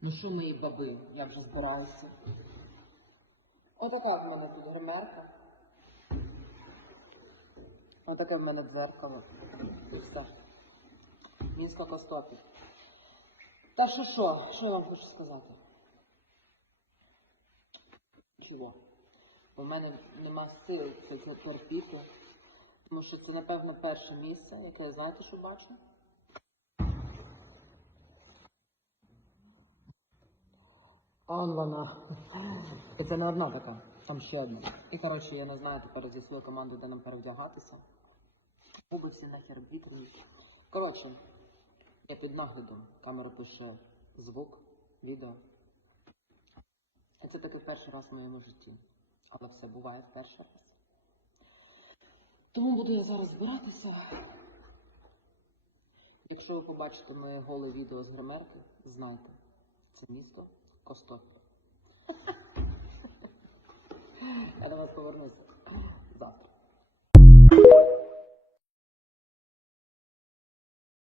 Ну що мої баби, я вже збираюся. Отака в мене тут гримерка. Отаке в мене дзеркало. І все. Мінська костопіль. Та що що? Що я вам хочу сказати? Чого? У мене нема сил це терпіти, тому що це, напевно, перше місце, яке я знаєте, що бачу? Он вона. І це не одна така, там ще одна. І коротше, я не знаю тепер зі своєю командою, де нам перевдягатися. Губи всі нахер вітряні. Коротше, я під наглядом. Камера пише звук, відео. І це таки перший раз в моєму житті. Але все буває в перший раз. Тому буду я зараз збиратися. Якщо ви побачите моє голе відео з гримерки, знайте, це місто Костопіль. Я до вас повернуся завтра.